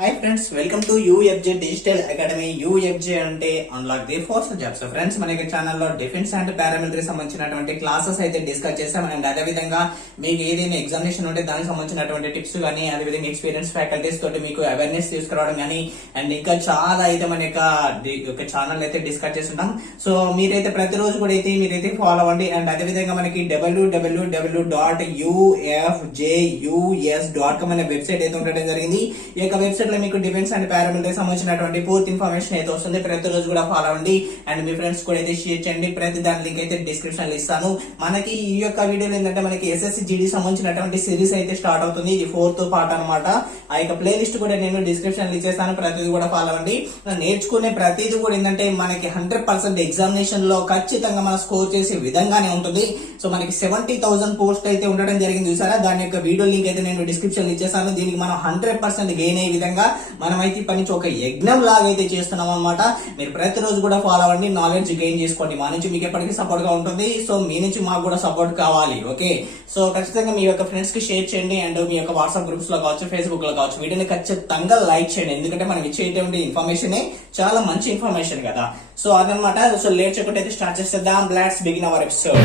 Hi friends, welcome to UFJ digital academy. UFJ అంటే unlock the force jobs. Friends, మనకి ఛానల్లో defence and paramilitary సంబంధించినటువంటి classes అయితే discuss చేస్తాం. అండ్ అదేవిధంగా మీకు ఏదైనా ఎగ్జామినేషన్ ఉంటే దానికి సంబంధించినటువంటి టిప్స్ కానీ, అదేవిధంగా ఎక్స్పీరియన్స్ ఫ్యాకల్టీస్ తోటి మీకు అవేర్నెస్ తీసుకురావడం కానీ, అండ్ ఇంకా చాలా అయితే మన యొక్క ఛానల్ అయితే డిస్కస్ చేస్తుంటాం. సో మీరైతే ప్రతిరోజు కూడా అయితే మీరైతే ఫాలో అవ్వండి. అండ్ అదేవిధంగా మనకి www.ufjus.com అనే వెబ్సైట్ అయితే ఉండడం జరిగింది. ఈ యొక్క వెబ్సైట్ లో మీకు డిఫెన్స్ అండ్ పారామిలిటరీ సంబంధించినటువంటి పూర్తి ఇన్ఫర్మేషన్ అయితే వస్తుంది. ప్రతిరోజు కూడా ఫాలో అవ్వండి. అండ్ మీ ఫ్రెండ్స్ కూడా అయితే షేర్ చేయండి. ప్రతి దాని లింక్ అయితే డిస్క్రిప్షన్ లో ఇస్తాను. మనకి ఈ యొక్క వీడియోలో ఏంటంటే మనకి ఎస్ఎస్సి జీడీ సంబంధించినటువంటి సిరీస్ అయితే స్టార్ట్ అవుతుంది. ఇది 4th పార్ట్ అనమాట. ఆ యొక్క ప్లే లిస్ట్ కూడా నేను డిస్క్రిప్షన్ లో ఇచ్చేస్తాను. ప్రతిదీ కూడా ఫాలో అవ్వండి. నేర్చుకునే ప్రతిదీ కూడా ఏంటంటే మనకి 100% ఎగ్జామినేషన్ లో ఖచ్చితంగా మనం స్కోర్ చేసే విధంగానే ఉంటుంది. సో మనకి 70,000 పోస్ట్ అయితే ఉండడం జరిగింది చూసారా. దాని యొక్క వీడియో లింక్ అయితే నేను డిస్క్రిప్షన్ లో ఇచ్చేస్తాను. దీనికి మనం 100% గెయిన్ అయ్యే విధంగా మనమైతే పని నుంచి ఒక యజ్ఞం లాగా అయితే చేస్తున్నాం అనమాట. మీరు ప్రతిరోజు కూడా ఫాలో అవ్వండి, నాలెడ్జ్ గెయిన్ చేసుకోండి. మా నుంచి మీకు ఎప్పటికీ సపోర్ట్ గా ఉంటుంది. సో మీ నుంచి మాకు కూడా సపోర్ట్ కావాలి. ఓకే, సో ఖచ్చితంగా మీ యొక్క ఫ్రెండ్స్ కి షేర్ చేయండి. అండ్ మీ యొక్క వాట్సాప్ గ్రూప్స్ లో కావచ్చు, ఫేస్బుక్ లో కావచ్చు, వీటిని ఖచ్చితంగా లైక్ చేయండి. ఎందుకంటే మనం ఇచ్చేటువంటి ఇన్ఫర్మేషన్ చాలా మంచి ఇన్ఫర్మేషన్ కదా. సో అదనమాట. సో లేట్ చేయకుండా అయితే స్టార్ట్ చేసేద్దాం. Let's begin our episode.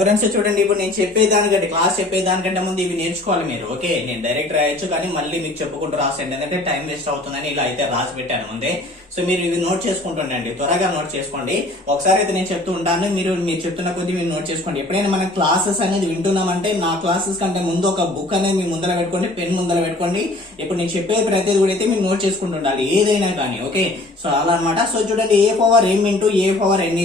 Friends చూడండి, ఇప్పుడు నేను చెప్పేదానికంటే క్లాస్ చెప్పేదానికంటే ముందు ఇవి నేర్చుకోవాలి మీరు. ఓకే, నేను డైరెక్ట్ రాయొచ్చు, కానీ మళ్ళీ మీకు చెప్పుకుంటూ రాసండి. ఎందుకంటే టైం వేస్ట్ అవుతుందని ఇలా అయితే రాసి పెట్టాను ముందే. సో మీరు ఇవి నోట్ చేసుకుంటుండండి, త్వరగా నోట్ చేసుకోండి. ఒకసారి అయితే నేను చెప్తూ ఉంటాను, మీరు చెప్తున్న కొద్ది మీరు నోట్ చేసుకోండి. ఎప్పుడైనా మన క్లాసెస్ అనేది వింటున్నామంటే నా క్లాసెస్ కంటే ముందు ఒక బుక్ అనేది మీ ముందర పెట్టుకోండి, పెన్ ముందర పెట్టుకోండి. ఇప్పుడు నేను చెప్పే ప్రతిదీ కూడా అయితే మీరు నోట్ చేసుకుంటుండాలి, ఏదైనా కానీ. ఓకే, సో అలా అనమాట. సో చూడండి, a⁴m × a⁴n =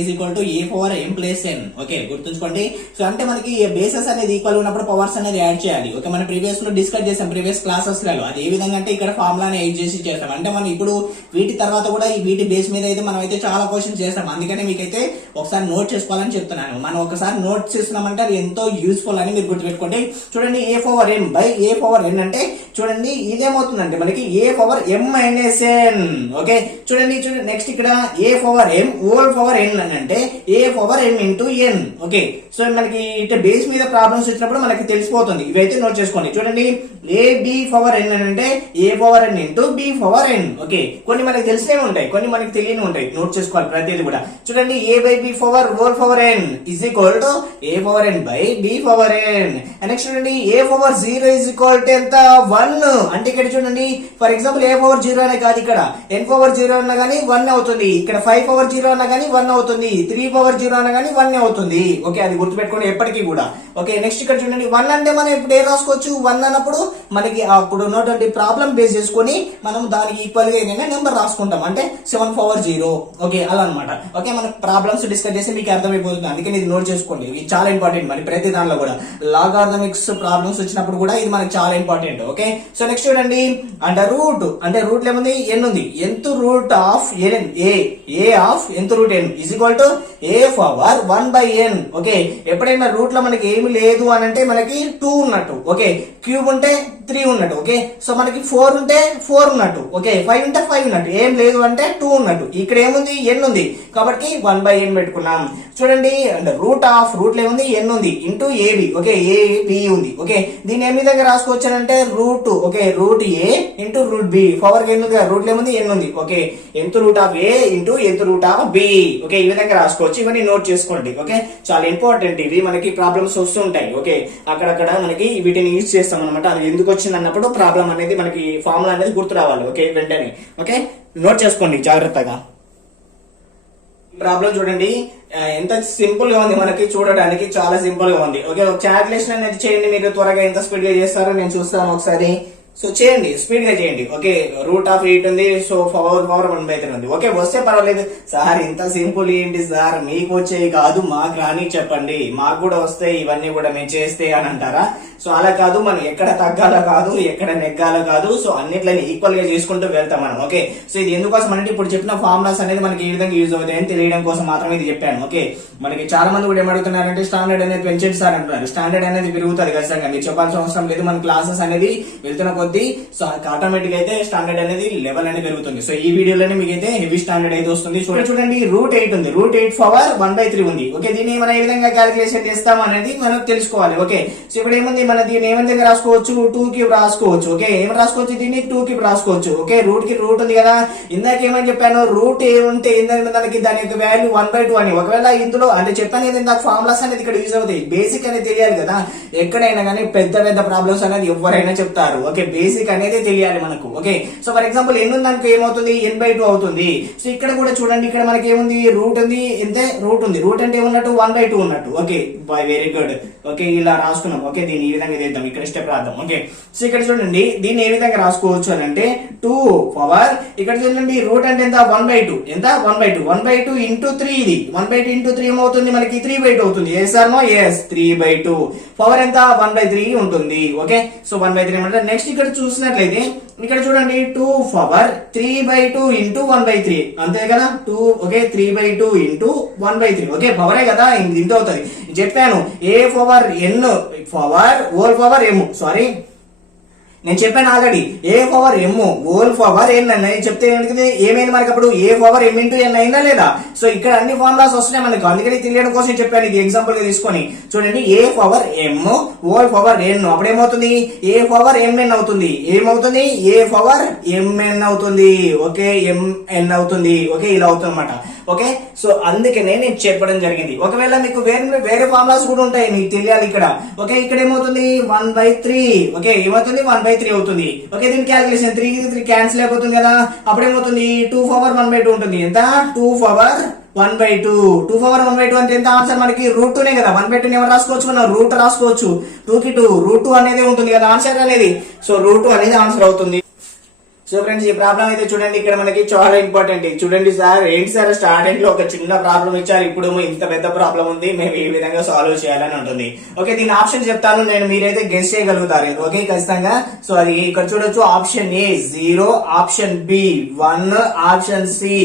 a⁴m+n. ఓకే, గుర్తుంచుకోండి. సో అంటే మనకి బేసెస్ అనేది ఈక్వల్ ఉన్నప్పుడు పవర్స్ అనేది యాడ్ చేయాలి. ఓకే, మనం ప్రీవియస్ లో డిస్కస్ చేసాం, ప్రీవియస్ క్లాసెస్ లలో. అది ఏ విధంగా అంటే ఇక్కడ ఫార్ములాని యూజ్ చేసి చేస్తాం. అంటే మనం ఇప్పుడు వీటి తర్వాత కూడా ఈ వీటి బేస్ మీద అయితే మనం అయితే చాలా క్వశ్చన్స్ చేస్తాం. అందుకని మీకైతే ఒకసారి నోట్ చేసుకోవాలని చెప్తున్నాను. మనం ఒకసారి నోట్ చేస్తున్నామంటే అది ఎంతో యూస్ఫుల్ అని మీరు గుర్తుపెట్టుకోండి. చూడండి, a⁴m/a⁴n అంటే చూడండి ఇదేమవుతుందంటే మనకి a⁴m−n. ఓకే, చూడండి నెక్స్ట్ ఇక్కడ a⁴m⁴n అని అంటే a⁴m × n. ఓకే, సో మనకి ఇట్లా బేస్ మీద ప్రాబ్లమ్స్ వచ్చినప్పుడు మనకి తెలిసిపోతుంది. ఇవైతే నోట్ చేసుకోండి. చూడండి, ab⁴n అని అంటే a⁴n × b⁴n. ఓకే, కొన్ని మనకి తెలిసినవి ఉంటాయి, కొన్ని మనకి తెలియని ఉంటాయి. నోట్ చేసుకోవాలి ప్రతిదీ కూడా. చూడండి, a/b⁴n = a⁴n/b⁴n. నెక్స్ట్ చూడండి, a⁴0 ఎంత 1. అంటే ఇక్కడ చూడండి, ఫర్ ఎగ్జాంపుల్ a⁴0 అనే కాదు, ఇక్కడ n⁴0 అన్నా కానీ 1 అవుతుంది. ఇక్కడ 5⁴0 అన్నా కానీ 1 అవుతుంది. 3⁴0 అన్నా కానీ 1 అవుతుంది. ఓకే, అది గుర్తుపెట్టుకోండి ఎప్పటికీ కూడా. ఓకే, నెక్స్ట్ ఇక్కడ చూడండి, 1 అంటే మనం ఇప్పుడు ఏ రాసుకోవచ్చు, 1 అన్నప్పుడు మనకి అప్పుడు ఉన్నటువంటి ప్రాబ్లం బేస్ చేసుకొని మనం దానికి ఈక్వల్ గా ఏంటంటే నెంబర్ రాసుకుంటాం. అంటే 7/0. ఓకే, అలా అనమాట. ఓకే, మన ప్రాబ్లమ్స్ డిస్కస్ చేస్తే మీకు అర్థమైపోతుంది. అందుకని ఇది నోట్ చేసుకోండి, ఇది చాలా ఇంపార్టెంట్. మరి ప్రతి దానిలో కూడా లాగారిథమిక్స్ ప్రాబ్లమ్స్ వచ్చినప్పుడు కూడా ఇది మనకి చాలా ఇంపార్టెంట్. ఓకే, సో నెక్స్ట్ చూడండి, అంటే రూట్ లో ఏముంది, n ఉంది. nth root of n, a ఆఫ్ nth root n = a⁴1/n. Okay, ఎప్పుడైనా రూట్ లో మనకి ఏమి లేదు అని అంటే మనకి 2 ఉన్నట్టు. ఓకే, క్యూబ్ ఉంటే 3 ఉన్నట్టు. ఓకే, సో మనకి 4 ఉంటే 4 ఉన్నట్టు. ఓకే, 5 ఉంటే 5 ఉన్నట్టు. ఏం లేదు అంటే 2 ఉన్నట్టు. ఇక్కడ ఏముంది, n ఉంది కాబట్టి 1/n పెట్టుకున్నాం. చూడండి, అంటే రూట్ లో ఏముంది, n ఉంది ఇంటూ ab. ఓకే, ab ఉంది. ఓకే, దీన్ని ఏ విధంగా రాసుకోవచ్చు అంటే root. Okay, root a into root b. Power n ఉంది, రూట్ లో ఏముంది, n ఉంది. Okay, nth root of a into nth root of b. Okay, ఈ విధంగా రాసుకోవచ్చు. ఇవన్నీ నోట్ చేసుకోండి. ఓకే, చాలా ఇంపార్టెంట్. ఇవి మనకి ప్రాబ్లమ్స్ వస్తుంటాయి. ఓకే, అక్కడక్కడ మనకి వీటిని యూజ్ చేస్తాం అనమాట. అది ఎందుకు వచ్చింది అన్నప్పుడు ప్రాబ్లం అనేది మనకి ఫార్ములా అనేది గుర్తు రావాలి. ఓకే, వెంటనే. ఓకే, నోట్ చేసుకోండి జాగ్రత్తగా. ప్రాబ్లం చూడండి, ఎంత సింపుల్ గా ఉంది, మనకి చూడడానికి చాలా సింపుల్ గా ఉంది. ఓకే, ఒక క్యాల్కులేషన్ అనేది చేయండి. మీరు త్వరగా ఎంత స్పీడ్ గా చేస్తారో నేను చూస్తాను ఒకసారి. సో చేయండి, స్పీడ్ గా చేయండి. ఓకే, రూట్ ఆఫ్ 8 ఉంది. సో పవర్ 1/3 ఉంది. ఓకే, వస్తే పర్వాలేదు. సార్ ఇంత సింపుల్ ఏంటి సార్, మీకు వచ్చేవి కాదు మాకు రాని చెప్పండి, మాకు కూడా వస్తే ఇవన్నీ కూడా మేము చేస్తే అని అంటారా? సో అలా కాదు, మనం ఎక్కడ తగ్గాలో కాదు, ఎక్కడ నెగ్గాలో కాదు. సో అన్నిట్లని ఈక్వల్ గా చేసుకుంటూ వెళ్తాం మనం. ఓకే, సో ఇది ఎందుకోసం అంటే ఇప్పుడు చెప్పిన ఫార్ములాస్ అనేది మనకి ఏ విధంగా యూజ్ అవుతాయని తెలియడం కోసం మాత్రమే ఇది చెప్పాను. ఓకే, మనకి చాలా మంది కూడా ఏమడుగుతున్నారంటే స్టాండర్డ్ అనేది పెంచండి సార్ అంటున్నారు. స్టాండర్డ్ అనేది పెరుగుతుంది ఖచ్చితంగా, మీరు చెప్పాల్సిన అవసరం లేదు. మన క్లాసెస్ అనేది వెళ్తున్న కొద్దీ సో ఆటోమేటిక్ అయితే స్టాండర్డ్ అనేది లెవెల్ అనేది పెరుగుతుంది. సో ఈ వీడియోలోనే మీకు అయితే హెవీ స్టాండర్డ్ అయితే వస్తుంది. చూడండి √8 ఉంది, √8 పవర్ 1/3 ఉంది. ఓకే, దీన్ని మనం ఏ విధంగా క్యాలిక్యులేషన్ చేస్తాం అనేది మనం తెలుసుకోవాలి. ఓకే, సో ఇప్పుడు ఏముంది, మన దీన్ని ఏ విధంగా రాసుకోవచ్చు, 2³ రాసుకోవచ్చు. ఓకే, ఏం రాసుకోవచ్చు, దీన్ని 2³ రాసుకోవచ్చు. ఓకే, రూట్ కి రూట్ ఉంది కదా, ఇందాక ఏమని చెప్పాను, రూట్ ఏముంటే ఏంటంటే మనకి దాని యొక్క వాల్యూ 1/2 అని. ఒకవేళ ఇందులో అంటే చెప్పాను కదా ఇందాక, ఫార్ములాస్ అనేది ఇక్కడ యూజ్ అవుతాయి. బేసిక్ అనేది తెలియాలి కదా, ఎక్కడైనా కానీ పెద్ద పెద్ద ప్రాబ్లమ్స్ అనేది ఎవరైనా చెప్తారు. ఓకే, బేసిక్ అనేది తెలియాలి మనకు. ఓకే, సో ఫర్ ఎగ్జాంపుల్ ఎన్ని ఉంది అనుకో, ఏమవుతుంది, n/2 అవుతుంది. సో ఇక్కడ కూడా చూడండి, ఇక్కడ మనకి ఏముంది, రూట్ ఉంది, ఎంత రూట్ ఉంది, రూట్ అంటే ఏమన్నట్టు 1/2 ఉన్నట్టు. Okay, very good. ఓకే, ఇలా రాసుకున్నాం. ఓకే, దీన్ని ఈ విధంగా చేద్దాం, ఇక్కడ స్టెప్ రాద్దాం. ఓకే, సో ఇక్కడ చూడండి దీన్ని ఏ విధంగా రాసుకోవచ్చు అని అంటే 2 పవర్, ఇక్కడ చూడండి రూట్ అంటే ఎంత, 1/2, ఎంత 1/2 ఇంటూ 3, ఇది 1/2 ఇంటూ 3 ఏమవుతుంది, మనకి 3/2 అవుతుంది. Yes or no, yes, 3/2. Power ఎంత, 1/3 ఉంటుంది. ఓకే, సో 1/3 అంటే నెక్స్ట్ ఇక్కడ చూసినట్లయితే ఇక్కడ చూడండి 2 పవర్ 3/2 ఇంటూ 1/3 అంతే కదా, 2. Okay, 3/2 into 1/3. ఓకే, పవరే కదా, ఇంత అవుతుంది. చెప్పాను a power n power whole power m, sorry నేను చెప్పాను already, a power m whole power n అని చెప్తే ఏమైంది మనకి అప్పుడు, a power m into n అయిందా లేదా. సో ఇక్కడ అన్ని ఫార్ములాస్ వస్తున్నాయి మనకు, అందుకని తెలియడం కోసం చెప్పాను. ఇది ఎగ్జాంపుల్ గా తీసుకొని చూడండి, a power m whole power n, అప్పుడు ఏమవుతుంది, a పవర్ mn అవుతుంది. ఏమవుతుంది, a పవర్ mn అవుతుంది. ఓకే, mn అవుతుంది. ఓకే, ఇలా అవుతుంది అనమాట. ఓకే, సో అందుకనే నేను చెప్పడం జరిగింది. ఒకవేళ మీకు వేరే ఫార్ములాస్ కూడా ఉంటాయి, మీకు తెలియాలి ఇక్కడ. ఓకే, ఇక్కడ ఏమవుతుంది, 1/3. ఓకే, ఏమవుతుంది, 1/3 అవుతుంది. ఓకే, దీని క్యాలిక్యులేషన్ 3 క్యాన్సిల్ అయిపోతుంది కదా, అప్పుడు ఏమవుతుంది, 2 పవర్ 1/2 ఉంటుంది. ఎంత, 2 పవర్ 1/2. 2 పవర్ 1/2 అంటే ఎంత, ఆన్సర్ మనకి √2నే కదా. 1/2 ఎవరు రాసుకోవచ్చు, మనం రూట్ రాసుకోవచ్చు. 2 కి 2 √2 అనేది ఉంటుంది కదా ఆన్సర్ అనేది. సో √2 అనేది ఆన్సర్ అవుతుంది. సో ఫ్రెండ్స్, ఈ ప్రాబ్లం అయితే చూడండి, ఇక్కడ మనకి చాలా ఇంపార్టెంట్. చూడండి సార్, ఏంటి సార్ స్టార్టింగ్ లో ఒక చిన్న ప్రాబ్లం ఇచ్చారు, ఇప్పుడు ఇంత పెద్ద ప్రాబ్లం ఉంది, మేము ఏ విధంగా సాల్వ్ చేయాలని ఉంటుంది. ఓకే, దీని ఆప్షన్ చెప్తాను నేను, మీరైతే గెస్ చేయగలుగుతారు. ఓకే, ఖచ్చితంగా. సో అది ఇక్కడ చూడొచ్చు, option A 0, option B 1, option C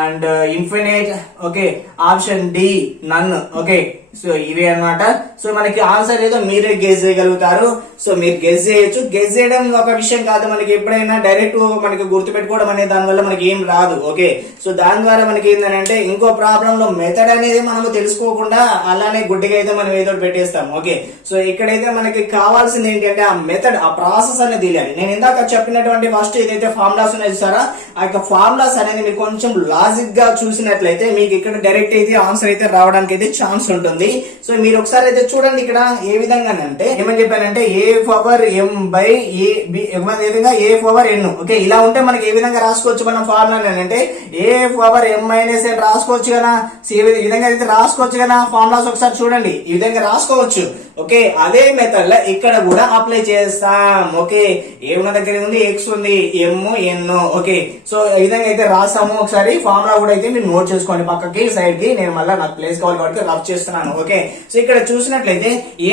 and infinite. Okay, option D none. Okay, so ఇవే అన్నమాట. సో మనకి ఆన్సర్ ఏదో మీరే గెస్ చేయగలుగుతారు. సో మీరు గెస్ చేయొచ్చు. గెస్ చేయడం ఒక విషయం కాదు, మనకి ఎప్పుడైనా డైరెక్ట్ మనకి గుర్తు పెట్టుకోవడం అనేది దాని వల్ల మనకి ఏం రాదు. ఓకే, సో దాని ద్వారా మనకి ఏంటంటే ఇంకో ప్రాబ్లం లో మెథడ్ అనేది మనము తెలుసుకోకుండా అలానే గుడ్డిగా అయితే మనం ఏదో పెట్టేస్తాం. ఓకే, సో ఇక్కడైతే మనకి కావాల్సింది ఏంటంటే ఆ మెథడ్, ఆ ప్రాసెస్ అనేది తెలియాలి. నేను ఇందాక చెప్పినటువంటి ఫస్ట్ ఏదైతే ఫార్ములాస్ ఉన్నాయి చూసారా, ఆ యొక్క ఫార్ములాస్ అనేది మీరు కొంచెం లాజిక్ గా చూసినట్లయితే మీకు ఇక్కడ డైరెక్ట్ అయితే ఆన్సర్ అయితే రావడానికి అయితే ఛాన్స్ ఉంటుంది. సో మీరు ఒకసారి అయితే చూడండి, ఇక్కడ ఏ విధంగా అంటే ఏమని చెప్పానంటే a power m by a విధంగా a పవర్ n. ఓకే, ఇలా ఉంటే మనకి ఏ విధంగా రాసుకోవచ్చు మనం ఫార్ములా అంటే a power m minus n రాసుకోవచ్చు కదా. ఈ విధంగా అయితే రాసుకోవచ్చు కదా. ఫార్ములాస్ ఒకసారి చూడండి, ఈ విధంగా రాసుకోవచ్చు. ఓకే, అదే మెథడ్ లో ఇక్కడ కూడా అప్లై చేస్తాం. ఓకే, ఏ ఉన్న దగ్గర ఉంది, x ఉంది, m n. ఓకే, సో ఈ విధంగా అయితే రాస్తాము. ఒకసారి ఫార్ములా కూడా అయితే మీరు నోట్ చేసుకోండి పక్కకి సైడ్ కి. నేను మళ్ళీ నాకు ప్లేస్ కావాలి కాబట్టి రబ్ చేస్తున్నాను. ఓకే, సో ఇక్కడ చూసినట్లయితే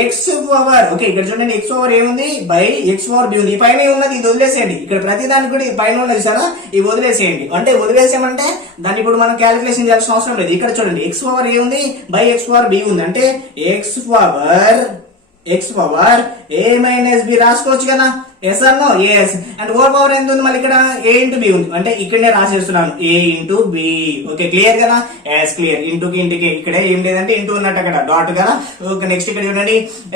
x పవర్, ఓకే ఇక్కడ చూడండి x పవర్ ఏముంది, బై x పవర్ b ఉంది. ఈ పైన ఉన్నది ఇది వదిలేసేయండి, ఇక్కడ ప్రతి దానికి కూడా పైన ఉన్నది సరే ఇవి వదిలేసేయండి. అంటే వదిలేసామంటే దాన్ని ఇప్పుడు మనం క్యాలిక్యులేషన్ చేయాల్సిన అవసరం లేదు. ఇక్కడ చూడండి x పవర్ ఏముంది, బై x పవర్ b ఉంది. అంటే x power a minus b రాసుకోవచ్చు కదా. Yes or no, yes. And whole power ఎంత ఉంది మళ్ళీ ఇక్కడ, a ఇంటూ b ఉంది. అంటే ఇక్కడనే రాసేస్తున్నాను, a into b. Okay, clear కదా, ఎస్ క్లియర్. ఇంటూకి ఇంటికి ఇక్కడ ఏం లేదంటే ఇంటూ ఉన్నట్టు అక్కడ డాట్ కదా. ఓకే, నెక్స్ట్ ఇక్కడ చూడండి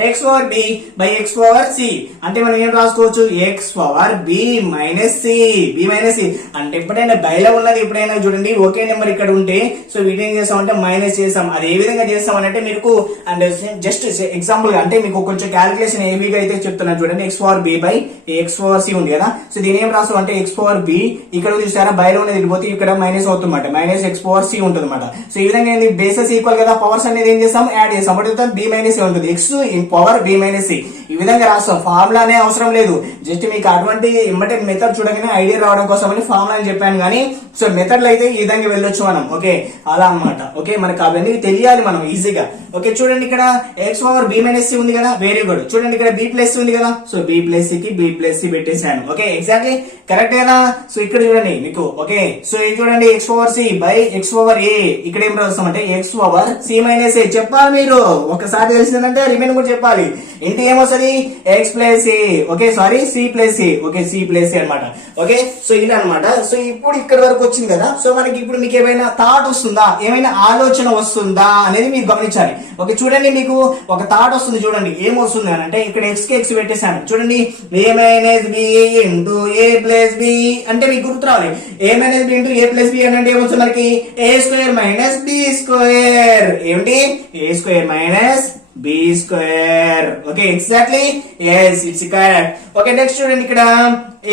x power b by x power c. అంటే మనం ఏం రాసుకోవచ్చు, x power b minus c. అంటే ఎప్పుడైనా బయలో ఉన్నది ఎప్పుడైనా చూడండి ఒకే నెంబర్ ఇక్కడ ఉంటే సో వీటి ఏం చేస్తామంటే మైనస్ చేస్తాం. అది ఏ విధంగా చేస్తామనంటే మీకు అండ్ జస్ట్ ఎగ్జాంపుల్ గా అంటే మీకు కొంచెం క్యాలిక్యులేషన్ ఏవిగా అయితే చెప్తున్నాను చూడండి. x power b by x power c ఉంది కదా. సో దీని ఏం రాస్తాం అంటే x పవర్ b ఇక్కడ చూసారా బయలో ఉన్నది వెళ్ళిపోతే ఇక్కడ మైనస్ అవుతుందన్నమాట, మైనస్ x పవర్ c ఉంటుంది అనమాట. సో ఈ విధంగా ఏంది, బేసెస్ ఈక్వల్ కదా, పవర్స్ అనేది ఏం చేస్తాం, యాడ్ చేస్తాం. అప్పుడు b మైనస్ c ఉంటుంది, x in power b minus c. ఈ విధంగా రాస్తాం. ఫార్ములానే అవసరం లేదు, జస్ట్ మీకు అటువంటి ఇంబటెడ్ మెథడ్ చూడగానే ఐడియా రావడం కోసం అని ఫార్ములా అని చెప్పాను కానీ సో మెథడ్ లో అయితే ఈ విధంగా వెళ్ళొచ్చు మనం. ఓకే, అలా అన్నమాట. ఓకే, మనకు అవన్నీ తెలియాలి మనం ఈజీగా. ఓకే, చూడండి ఇక్కడ x power b minus c ఉంది కదా, వెరీ గుడ్. చూడండి ఇక్కడ b ప్లస్ c ఉంది కదా, సో b ప్లస్ c కి b ప్లస్ c పెట్టేశాను. ఓకే, ఎగ్జాక్ట్లీ కరెక్ట్ కదా. సో ఇక్కడ చూడండి మీకు. ఓకే, సో ఇది చూడండి x power c by x power a. ఇక్కడ ఏం రాస్తాం అంటే x power c minus a. చెప్పాలి మీరు, ఒకసారి తెలిసిందంటే రిమైన్ కూడా చెప్పాలి. ఇంటి ఏమొస్తుంది వస్తుంది ఎక్స్ ప్లస్ ఏ, ఓకే సారీ సి ప్లస్ ఏ, ఓకే సి ప్లస్ ఏ అనమాట. ఓకే సో ఇలా అనమాట. సో ఇప్పుడు ఇక్కడ వరకు వచ్చింది కదా. సో మనకి ఇప్పుడు మీకు ఏమైనా థాట్ వస్తుందా, ఏమైనా ఆలోచన వస్తుందా అనేది మీరు గమనించాలి. ఓకే చూడండి, మీకు ఒక థాట్ వస్తుంది చూడండి. ఏం వస్తుంది అని అంటే ఇక్కడ ఎక్స్ కి ఎక్స్ పెట్టేశాను చూడండి. A minus B into A plus B అంటే మీకు గుర్తు రావాలి. A minus B into A plus B అంటే ఏమొస్తుంది మనకి A square minus B square. ఏమిటి A square minus B square. Okay exactly yes it's correct. Okay next చూడండి,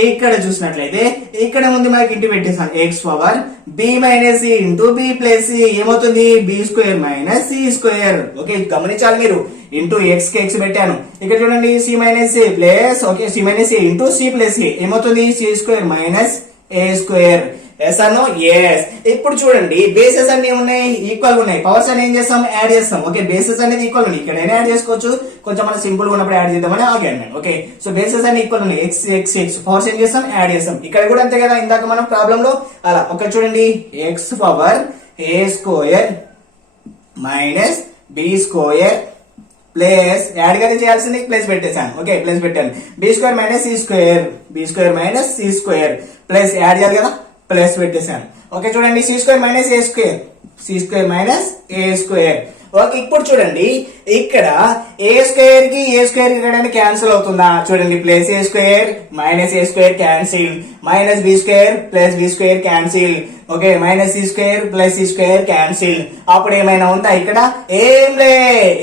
ఇక్కడ చూసినట్లయితే ఇక్కడ ముందు మనకి ఇంటి పెట్టేసాను X power B minus C into B plus C ఏమవుతుంది B square minus C square. Okay గమనించాలి మీరు, ఇంటూ ఎక్స్ కి ఎక్స్ పెట్టాను. ఇక్కడ చూడండి c minus c plus okay c minus C into c plus C ఏమవుతుంది సి స్క్వేర్ మైనస్ ఏ square. Yes or no yes. ఇప్పుడు చూడండి బేసెస్ అన్ని ఉన్నాయి ఈక్వల్ ఉన్నాయి, పవర్స్ అని ఏం చేస్తాం యాడ్ చేస్తాం. ఓకే బేసెస్ అనేది ఈక్వల్ ఉన్నాయి, ఇక్కడ యాడ్ చేసుకోవచ్చు, కొంచెం మనం సింపుల్ గా ఉన్నప్పుడు యాడ్ చేద్దామని ఆగాను. ఓకే సో బేసెస్ అన్ని ఈక్వల్ ఉన్నాయి, ఎక్స్ ఎక్స్ ఎక్స్ పవర్స్ ఏం చేస్తాం యాడ్ చేస్తాం. ఇక్కడ కూడా అంతే కదా ఇందాక మనం ప్రాబ్లం లో అలా. ఒక చూడండి X power A square minus B square plus add గానే చేయాల్సింది ప్లస్ పెట్టేశాను. ఓకే ప్లస్ పెట్టాను B square minus C square, B square minus C square plus add చేయాలి కదా ప్లస్ పెట్టేశాను. ఓకే చూడండి సి స్క్వేర్ మైనస్ ఏ స్క్వేర్, సి స్క్వేర్ మైనస్ ఏ square. Okay ఇప్పుడు చూడండి ఇక్కడ ఏ స్క్వేర్ కి ఏ స్క్వేర్ కి క్యాన్సిల్ అవుతుందా చూడండి. Plus A square minus A square cancel, minus B square plus B square cancel. Okay minus C square plus C square cancel. అప్పుడు ఏమైనా ఉందా ఇక్కడ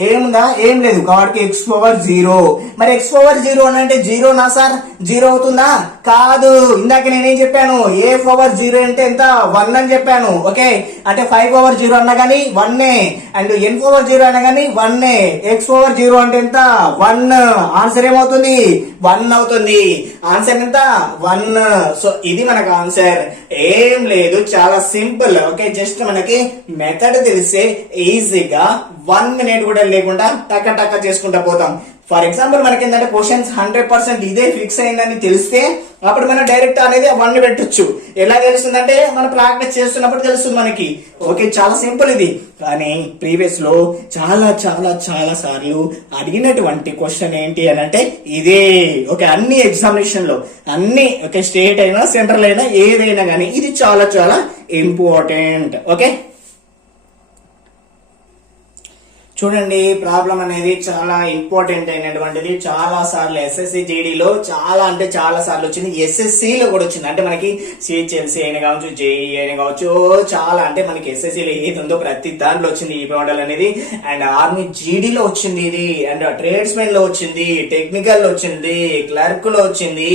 ఏముందా ఏం లేదు కాబట్టి ఎక్స్ పవర్ జీరో. మరి ఎక్స్ పవర్ జీరో అని అంటే జీరోనా సార్, జీరో అవుతుందా కాదు. ఇందాక నేనేం చెప్పాను ఏ పవర్ జీరో అంటే ఎంత 1 అని చెప్పాను. ఓకే అంటే 5 పవర్ జీరో అన్నా గానీ 1 అండ్ ఎన్ పవర్ జీరో అన్నా గానీ 1. ఎక్స్ పవర్ జీరో అంటే ఎంత 1. ఆన్సర్ ఏమవుతుంది 1 అవుతుంది. ఆన్సర్ ఎంత 1. సో ఇది మనకు ఆన్సర్. ఏం లేదు చాలా సింపుల్. ఓకే జస్ట్ మనకి మెథడ్ తెలిస్తే ఈజీగా 1 మినిట్ కూడా లేకుండా టక్క టక్క చేసుకుంటా పోతాం. ఫర్ ఎగ్జాంపుల్ మనకి ఏంటంటే క్వశ్చన్స్ 100% ఇదే ఫిక్స్ అయిందని తెలిస్తే అప్పుడు మనం డైరెక్ట్ అనేది 1 పెట్టొచ్చు. ఎలా తెలుస్తుందంటే మనం ప్రాక్టీస్ చేస్తున్నప్పుడు తెలుస్తుంది మనకి. ఓకే చాలా సింపుల్ ఇది. కానీ ప్రీవియస్ లో చాలా చాలా చాలా సార్లు అడిగినటువంటి క్వశ్చన్ ఏంటి అని అంటే ఇదే. ఓకే అన్ని ఎగ్జామినేషన్ లో అన్ని ఓకే స్టేట్ అయినా సెంట్రల్ అయినా ఏదైనా కానీ ఇది చాలా చాలా ఇంపార్టెంట్. ఓకే చూడండి ప్రాబ్లం అనేది చాలా ఇంపార్టెంట్ అయినటువంటిది. చాలా సార్లు ఎస్ఎస్సి జీడీలో చాలా అంటే చాలా సార్లు వచ్చింది, ఎస్ఎస్సిలో కూడా వచ్చింది. అంటే మనకి సిహెచ్ఎల్సి అయినా కావచ్చు జేఈ అయినా కావచ్చు చాలా అంటే మనకి ఎస్ఎస్సిలో ఏది ఉందో ప్రతి దాంట్లో వచ్చింది ఈ మోడల్ అనేది. అండ్ ఆర్మీ జీడీలో వచ్చింది ఇది, అండ్ ట్రేడ్స్ మెన్ లో వచ్చింది, టెక్నికల్ లో వచ్చింది, క్లర్క్ లో వచ్చింది,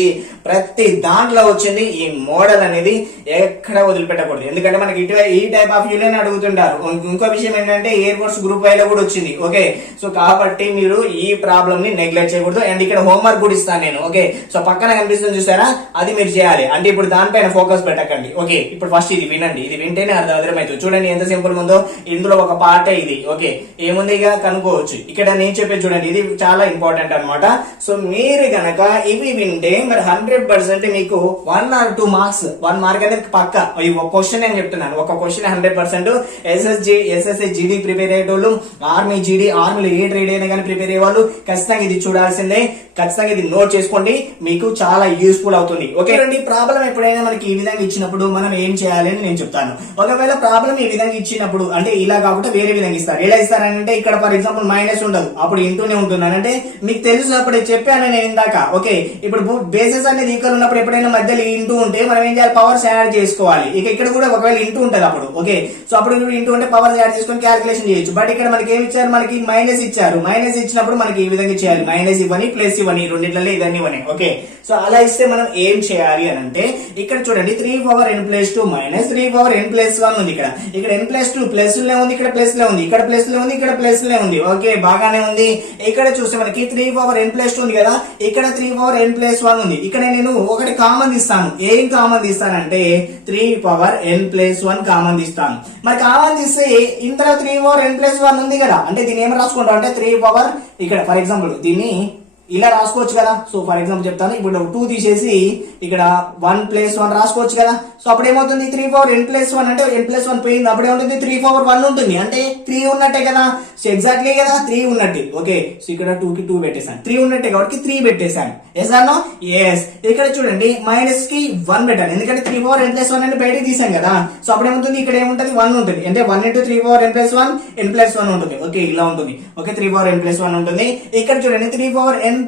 ప్రతి దాంట్లో వచ్చింది. ఈ మోడల్ అనేది ఎక్కడ వదిలిపెట్టకూడదు, ఎందుకంటే మనకి ఈ టైప్ ఆఫ్ యూనియన్ అడుగుతుంటారు. ఇంకో విషయం ఏంటంటే ఎయిర్ ఫోర్స్ గ్రూప్ లో కూడా వచ్చింది. ఓకే సో కాబట్టి మీరు ఈ ప్రాబ్లమ్ ని నెగ్లెక్ట్ చేయకూడదు. అండ్ ఇక్కడ హోంవర్క్ కూడా ఇస్తాను నేను. ఓకే సో పక్కన కనిపిస్తుంది చూసారా, అది మీరు చేయాలి. అంటే ఇప్పుడు దానిపైన ఫోకస్ పెట్టకండి. ఓకే ఇప్పుడు ఫస్ట్ ఇది వినండి, ఇది వింటేనే అర్థమవుతుంది. చూడండి ఎంత సింపుల్ ఉందో. ఇందులో ఒక పార్ట్ ఇది. ఓకే ఏముంది ఇక కనుక్కోవచ్చు. ఇక్కడ నేను చెప్పేది చూడండి, ఇది చాలా ఇంపార్టెంట్ అనమాట. సో మీరు గనక ఇవి వింటే మరి 100% మీకు 1 or 2 మార్క్స్ 1 మార్క్ అనేది పక్క. ఒక క్వశ్చన్ నేను చెప్తున్నాను, ఒక క్వశ్చన్ 100%. ఎస్ఎస్సి జీడీ ప్రిపేర్ అయ్యేటోళ్ళు, ఆర్మీ జీడీ ఆర్మీలో ఏ ట్రేడ్ అయినా కానీ ప్రిపేర్ అయ్యే వాళ్ళు ఖచ్చితంగా ఇది చూడాల్సిందే. ఖచ్చితంగా ఇది నోట్ చేసుకోండి, మీకు చాలా యూస్ఫుల్ అవుతుంది. ఓకే అండి ప్రాబ్లం ఎప్పుడైనా మనకి ఈ విధంగా ఇచ్చినప్పుడు మనం ఏం చేయాలి అని నేను చెప్తాను. ఒకవేళ ప్రాబ్లం ఈ విధంగా ఇచ్చినప్పుడు అంటే ఇలా కాకుండా వేరే విధంగా ఇస్తారు. ఎలా ఇస్తారంటే ఇక్కడ ఫర్ ఎగ్జాంపుల్ మైనస్ ఉండదు, అప్పుడు ఇంటూనే ఉంటున్నాను అంటే మీకు తెలుసు అప్పుడు చెప్పాను నేను ఇందాక. ఓకే ఇప్పుడు బేసెస్ అనేది ఈక్వల్ ఉన్నప్పుడు ఎప్పుడైనా మధ్యలో ఇంటూ ఉంటే మనం ఏం చేయాలి పవర్స్ యాడ్ చేసుకోవాలి. ఇక ఇక్కడ కూడా ఒకవేళ ఇంటూ ఉంటుంది అప్పుడు. ఓకే సో అప్పుడు ఇంటూ ఉంటే పవర్స్ యాడ్ చేసుకొని క్యాల్కులేషన్ చేయొచ్చు. బట్ ఇక్కడ మనకి ఏమి ఇచ్చారు, మనకి మైనస్ ఇచ్చారు. మైనస్ ఇచ్చినప్పుడు మనకి ఈ విధంగా చేయాలి, మైనస్ ఇవ్వని ప్లస్ ఇవ్వని రెండిట్లలో ఇదన్నీ ఇవ్వని. ఓకే సో అలా ఇస్తే మనం ఏం చేయాలి అని అంటే ఇక్కడ చూడండి 3 power n plus 2 minus 3 power n ప్లస్ 1 ఉంది. ఇక్కడ n ప్లస్ 2 ప్లస్ లే ఉంది, ఇక్కడ ప్లస్ లే ఉంది, ఇక్కడ ప్లస్ లే ఉంది, ఇక్కడ ప్లస్ లే ఉంది. ఓకే బాగానే ఉంది. ఇక్కడ చూస్తే మనకి 3 పవర్ n ప్లస్ 2 ఉంది కదా, ఇక్కడ 3 పవర్ n ప్లస్ 1 ఉంది. ఇక్కడ నేను ఒకటి కామన్ తీస్తాను. ఏం కామన్ తీస్తానంటే 3 పవర్ n ప్లస్ 1 కామన్ తీస్తాను. మరి కామన్ తీస్తే ఇంతలో 3 పవర్ n ప్లస్ 1 ఉంది కదా, అంటే దీన్ని ఏం రాసుకుంటాం అంటే 3 పవర్ ఇక్కడ ఫర్ ఎగ్జాంపుల్ దీన్ని ఇలా రాసుకోవచ్చు కదా. సో ఫర్ ఎగ్జాంపుల్ చెప్తాను, ఇప్పుడు 2 తీసేసి ఇక్కడ 1+1 రాసుకోవచ్చు కదా. సో అప్పుడు ఏమవుతుంది, 3 పవర్ n+1 అంటే n+1 పోయింది, అప్పుడు ఏముంటుంది 3 పవర్ 1 ఉంటుంది, అంటే 3 ఉన్నట్టే కదా. సో ఎగ్జాక్ట్లీ కదా, 3 ఉన్నట్టే. ఓకే, సో ఇక్కడ 2 కి 2 పెట్టేశాను, 3 ఉన్నట్టే కాబట్టి 3 పెట్టేశాను. Yes or no yes. ఇక్కడ చూడండి మైనస్ కి 1 పెట్టాను, ఎందుకంటే 3 పవర్ n+1 అంటే బయటకి తీసాను కదా. సో అప్పుడు ఏముంటుంది, ఇక్కడ ఏముంటుంది 1 ఉంటుంది, అంటే 1 × 3 పవర్ n+1 n+1 ఉంటుంది. ఓకే, ఇలా ఉంటుంది. ఓకే, 3 పవర్ n+1 ఉంటుంది. ఇక్కడ చూడండి 3 power n+,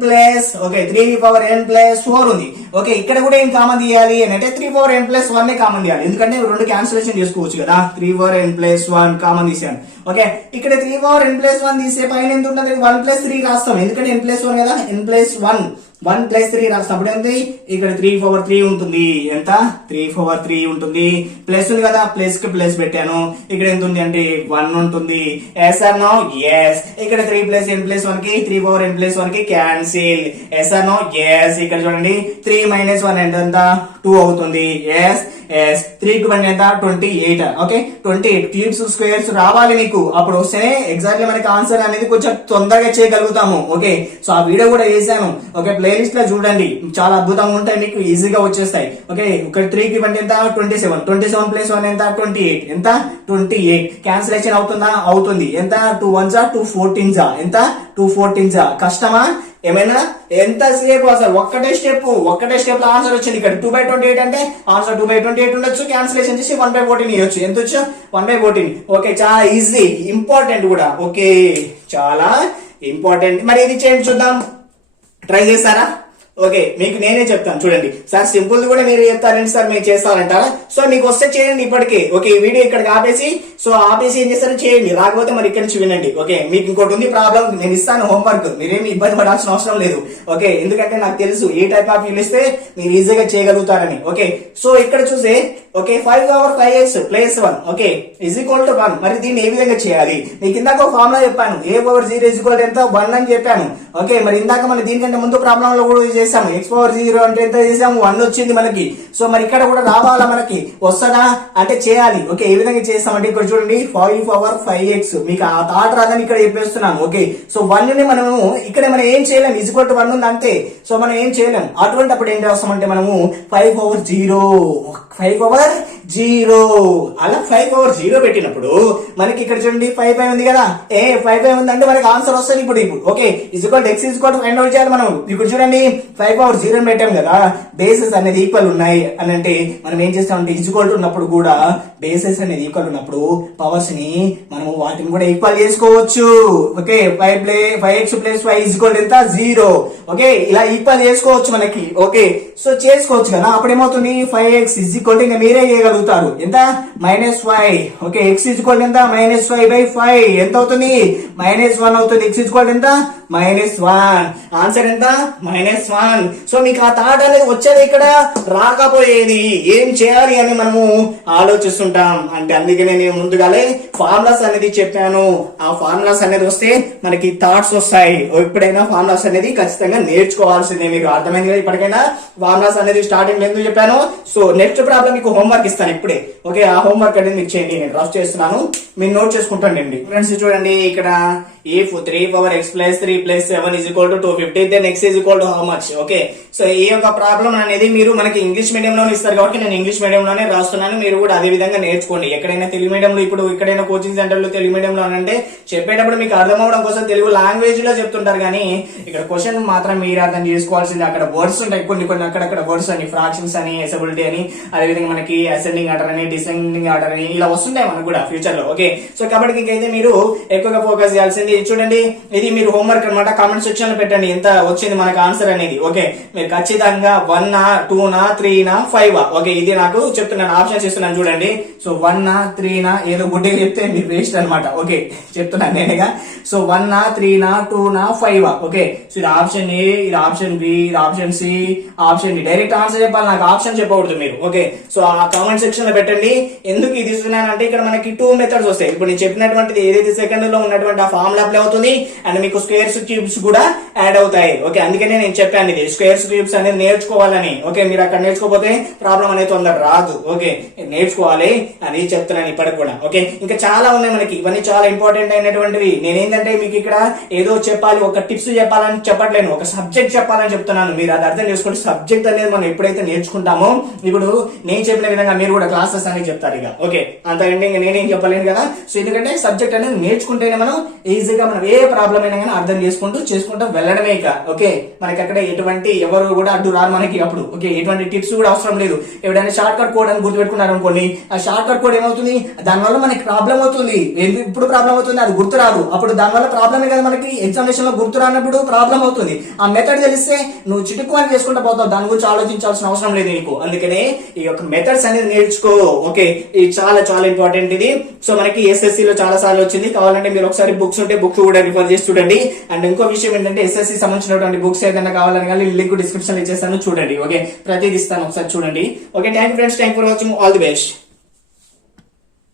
okay 3 power n+4 ఉంది. ఓకే, ఇక్కడ కూడా ఏం కామన్ తీయాలి అని అంటే 3 పవర్ n+1 కామన్ తీయాలి, ఎందుకంటే రెండు క్యాన్సిలేషన్ చేసుకోవచ్చు కదా. 3 పవర్ n+1 కామన్ తీసాను. ఓకే, ఇక్కడ 3 పవర్ n+1 తీసే పైన ఎంత ఉంటుంది, 1+3 రాస్తాం, ఎందుకంటే n+1 కదా, n+1 1+3 రాసినప్పుడు ఏంటి, ఇక్కడ 3 పవర్ 3 ఉంటుంది. ఎంత, 3 పవర్ 3 ఉంటుంది. ప్లస్ ఉంది కదా, ప్లస్ కి ప్లస్ పెట్టాను. ఇక్కడ ఎంత ఉంది అంటే 1 ఉంటుంది. Yes or no yes. ఇక్కడ 3 + n+1 కి 3 పవర్ n+1 కి cancel. Yes or no yes. ఇక్కడ చూడండి 3 - 1 ఎంత, 2 అవుతుంది. Yes yes. 3 కి 1 ఎంత, 28. ఓకే, 28 క్యూబ్స్ స్క్వేర్స్ రావాలి మీకు, అప్పుడు వస్తేనే ఎగ్జాక్ట్లీ మనకి ఆన్సర్ అనేది కొంచెం తొందరగా చేయగలుగుతాము. ఓకే, సో ఆ వీడియో కూడా వేసాను. ఓకే, ప్లేలిస్ట్ లో చూడండి, చాలా అద్భుతంగా ఉంటాయి, మీకు ఈజీగా వచ్చేస్తాయి. ఓకే, ఇక్కడ 3 కి 1 ఎంత, 27. 27 + 1 ఎంత, 28. ఎంత, 28. క్యాన్సిలేషన్ అవుతుందా, అవుతుంది. ఎంత, 2 1 జా 2 14 జా ఎంత, 2 14 జా. కష్టమా ఏమైనా, ఎంతసేపు అసలు ఒక్కటే స్టెప్ లో ఆన్సర్ వచ్చింది. ఇక్కడ 2/28 అంటే ఆన్సర్ 2/28 ఉండొచ్చు, క్యాన్సిలేషన్ చేసి 1/14 ఇవ్వచ్చు. ఎంత వచ్చు, 1/14. ఓకే, చాలా ఈజీ, ఇంపార్టెంట్ కూడా. ఓకే, చాలా ఇంపార్టెంట్. మరి ఇది చేయండి చూద్దాం, ట్రై చేస్తారా? ఓకే, మీకు నేనే చెప్తాను చూడండి సార్, సింపుల్ కూడా మీరు చెప్తారండి సార్, మీరు చేస్తారంటారా? సో మీకు వస్తే చేయండి ఇప్పటికే. ఓకే, ఈ వీడియో ఇక్కడికి ఆపేసి, సో ఆపేసి ఏం చేస్తారో చేయండి, రాకపోతే మరి ఇక్కడ నుంచి వినండి. ఓకే, మీకు ఇంకోటి ఉంది ప్రాబ్లం, నేను ఇస్తాను హోంవర్క్, మీరేమి ఇబ్బంది పడాల్సిన అవసరం లేదు. ఓకే, ఎందుకంటే నాకు తెలుసు ఏ టైప్ ఆఫ్ ఫీల్ ఇస్తే మీరు ఈజీగా చేయగలుగుతారని. ఓకే, సో ఇక్కడ చూసే, ఓకే 5 over 5x + 1 ఓకే = 1. మరి దీన్ని ఏ విధంగా చేయాలి? మీకు ఇందాక ఒక ఫార్ములా చెప్పాను, a/0 ఎంత, 1 అని చెప్పాను. ఓకే, మరి ఇందాక మనం దీనికంటే ముందు ప్రాబ్లం లో కూడా చేసాము, x/0 అంటే ఎంత చేసాము, 1 వచ్చింది మనకి. సో మరి ఇక్కడ కూడా రావాలా మనకి, వస్తుందా అంటే చేయాలి. ఓకే, ఏ విధంగా చేస్తామంటే ఇక్కడ చూడండి 5 over 5x, మీకు ఆ థాట్ రాదని ఇక్కడ చెప్పేస్తున్నాను. ఓకే, సో 1 ని మనము ఇక్కడ మనం ఏం చేయలేం, =1 ఉంది అంతే. సో మనం ఏం చేయలేం, అటువంటి అప్పుడు ఏం చేస్తామంటే మనము 5/0 అలా 5/0 పెట్టినప్పుడు మనకి ఇక్కడ చూడండి 5 ఉంది కదా, 5 ఉంది అంటే మనకి ఆన్సర్ వస్తుంది. ఇప్పుడు ఓకే x ఫైండ్ అవుట్ చేయాలి మనం. ఇప్పుడు చూడండి 5/0 పెట్టాం కదా, బేసెస్ అనేది ఈక్వల్ ఉన్నాయి అని అంటే మనం ఏం చేస్తామంటే = ఉన్నప్పుడు కూడా బేసెస్ అనేది ఈక్వల్ ఉన్నప్పుడు పవర్స్ ని మనము వాటిని కూడా ఈక్వల్ చేసుకోవచ్చు. ఓకే, 5x + 5 = ఎంత, 0. ఓకే, ఇలా ఈక్వల్ చేసుకోవచ్చు మనకి. ఓకే, సో చేసుకోవచ్చు కదా, అప్పుడు ఏమవుతుంది 5x ఇంకా మీరే చేయగలుగుతారు. ఎంత, -5. ఓకే, x ఎంత, -5/5 ఎంత అవుతుంది, -1 అవుతుంది. x ఎంత, -1. ఆన్సర్ ఎంత, -1. సో మీకు ఆ థాట్ అనేది వచ్చేది, ఇక్కడ రాకపోయేది ఏం చేయాలి అని మనము ఆలోచిస్తుంటాం. అంటే అందుకనే నేను ముందుగానే ఫార్ములాస్ అనేది చెప్పాను. ఆ ఫార్ములాస్ అనేది వస్తే మనకి థాట్స్ వస్తాయి. ఎప్పుడైనా ఫార్ములాస్ అనేది ఖచ్చితంగా నేర్చుకోవాల్సిందే. మీకు అర్థమైంది కదా, ఇప్పటికైనా ఫార్ములాస్ అనేది స్టార్టింగ్ ఎందుకు చెప్పాను. సో నెక్స్ట్ ప్రాబ్లం మీకు హోంవర్క్ ఇస్తాను ఇప్పుడే. ఓకే, ఆ హోంవర్క్ అనేది మీకు చేయండి, నేను డ్రాప్ చేస్తున్నాను, మీరు నోట్ చేసుకుంటానండి. ఫ్రెండ్స్ చూడండి, ఇక్కడ if 3x + 3 + 7 = 250, then x = how much? Okay, so ఈ యొక్క ప్రాబ్లం అనేది మీరు మనకి ఇంగ్లీష్ మీడియం లోనే ఇస్తారు కాబట్టి నేను ఇంగ్లీష్ మీడియం లోనే రాస్తున్నాను. మీరు కూడా అదే విధంగా నేర్చుకోండి. ఎక్కడైనా తెలుగు మీడియంలో, ఇప్పుడు ఎక్కడైనా కోచింగ్ సెంటర్ లో తెలుగు మీడియంలో అంటే చెప్పేటప్పుడు మీకు అర్థం అవడం కోసం తెలుగు లాంగ్వేజ్ లో చెప్తుంటారు, కానీ ఇక్కడ క్వశ్చన్ మాత్రం మీరు అర్థం చేసుకోవాల్సింది. అక్కడ వర్డ్స్ ఉంటాయి కొన్ని అక్కడక్కడ వర్డ్స్ అని, ఫ్రాక్షన్స్ అని, ఎసబిలిటీ అని, అదేవిధంగా మనకి అసెండింగ్ ఆర్డర్ అని, డిసెండింగ్ ఆర్డర్ అని ఇలా వస్తుంటాయి మనకు కూడా ఫ్యూచర్ లో. ఓకే, సో కాబట్టి ఇంకైతే మీరు ఎక్కువగా ఫోకస్ చేయాల్సింది చూడండి, ఇది మీరు హోంవర్క్ అన్నమాట. కామెంట్ సెక్షన్ లో పెట్టండి ఎంత వచ్చింది మనకు ఆన్సర్ అనేది. ఓకే, మీరు ఖచ్చితంగా 1 2 3 5. ఓకే, ఇది నాకు చెప్తున్నాను, ఆప్షన్స్ ఇస్తున్నాను చూడండి. సో 1 3 ఏదో గుడ్డే చెప్తే మీరు వేస్ట్ అనమాట. ఓకే, చెప్తున్నాను నేనేగా. సో 1 3 2 5. ఓకే, సో ఇది ఆప్షన్ ఏ, ఇది ఆప్షన్ బి, ఇది option C, option D. Direct answer చెప్పాలి, నాకు ఆప్షన్ చెప్పకూడదు మీరు. ఓకే, సో ఆ కామెంట్ సెక్షన్ లో పెట్టండి. ఎందుకు ఇది ఇస్తున్నానంటే ఇక్కడ మనకి 2 మెథడ్స్ వస్తాయి. ఇప్పుడు నేను చెప్పినటువంటిది ఏదైతే సెకండ్ లో ఉన్నటువంటి ఆ ఫార్ములా అప్లై అవుతుంది అండ్ మీకు స్క్వేర్స్ క్యూబ్స్ కూడా యాడ్ అవుతాయి. ఓకే, అందుకనే నేను చెప్పాను ఇది స్క్వేర్స్ క్యూబ్స్ అనేది నేర్చుకోవాలని. ఓకే, మీరు అక్కడ నేర్చుకోకపోతే ప్రాబ్లం అనేది తొందర రాదు. ఓకే, నేర్చుకోవాలి అని చెప్తున్నాను ఇప్పటికి కూడా. ఓకే, ఇంకా చాలా ఉన్నాయి మనకి, ఇవన్నీ చాలా ఇంపార్టెంట్ అయినటువంటివి. నేనేంటంటే మీకు ఇక్కడ ఏదో చెప్పాలి, ఒక టిప్స్ చెప్పాలని చెప్పట్లేను, ఒక సబ్జెక్ట్ చెప్పాలని చెప్తున్నాను. మీరు అది అర్థం చేసుకోండి. సబ్జెక్ట్ అనేది మనం ఎప్పుడైతే నేర్చుకుంటామో, ఇప్పుడు నేను చెప్పిన విధంగా మీరు కూడా క్లాసెస్ అనేది చెప్తారు ఇక. ఓకే, అంత ఎండింగ్ నేనేం చెప్పలేను కదా. సో ఎందుకంటే సబ్జెక్ట్ అనేది నేర్చుకుంటేనే మనం ఈజీగా మనం ఏ ప్రాబ్లం అయినా కానీ అర్థం చేసుకుంటూ వెళ్ళడమే ఇక. ఓకే, మనకి అక్కడ ఎటువంటి ఎవరు కూడా అడ్డు రారు మనకి అప్పుడు. ఓకే, ఎటువంటి టిప్స్ కూడా అవసరం లేదు. ఎవరైనా షార్ట్ కట్ కోడ్ అని గుర్తుపెట్టుకున్నారు అనుకోండి, ఆ షార్ట్ కట్ కోడ్ ఏమవుతుంది, దానివల్ల మనకి ప్రాబ్లం అవుతుంది. ఇప్పుడు ప్రాబ్లం అవుతుంది, అది గుర్తు రాదు. అప్పుడు దానివల్ల ప్రాబ్లమే కదా మనకి, ఎగ్జామినేషన్ లో గుర్తు రానప్పుడు ప్రాబ్లం అవుతుంది. ఆ మెథడ్ తెలిస్తే నువ్వు చిటుకు అని చేసుకుంటూ పోతావు, దాని గురించి ఆలోచించాల్సిన అవసరం లేదు నీకు. అందుకనే ఈ యొక్క మెథడ్స్ అనేది నేర్చుకో. ఓకే, ఇది చాలా చాలా ఇంపార్టెంట్ ఇది. సో మనకి ఎస్ఎస్సి లో చాలా సార్లు వచ్చింది. కావాలంటే మీరు ఒకసారి బుక్స్ ఉంటే బుక్స్ కూడా రిఫర్ చేసి చూడండి. అండ్ ఇంకో విషయం ఏంటంటే ఎస్ఎస్సి సంబంధించినటువంటి బుక్స్ ఏదైనా కావాలని కానీ లింక్ డిస్క్రిప్షన్ లో ఇచ్చేస్తాను, చూడండి. ఓకే, ప్రతిదీ ఇస్తాను, ఒకసారి చూడండి. Okay, thank you friends, thank for watching, all the best.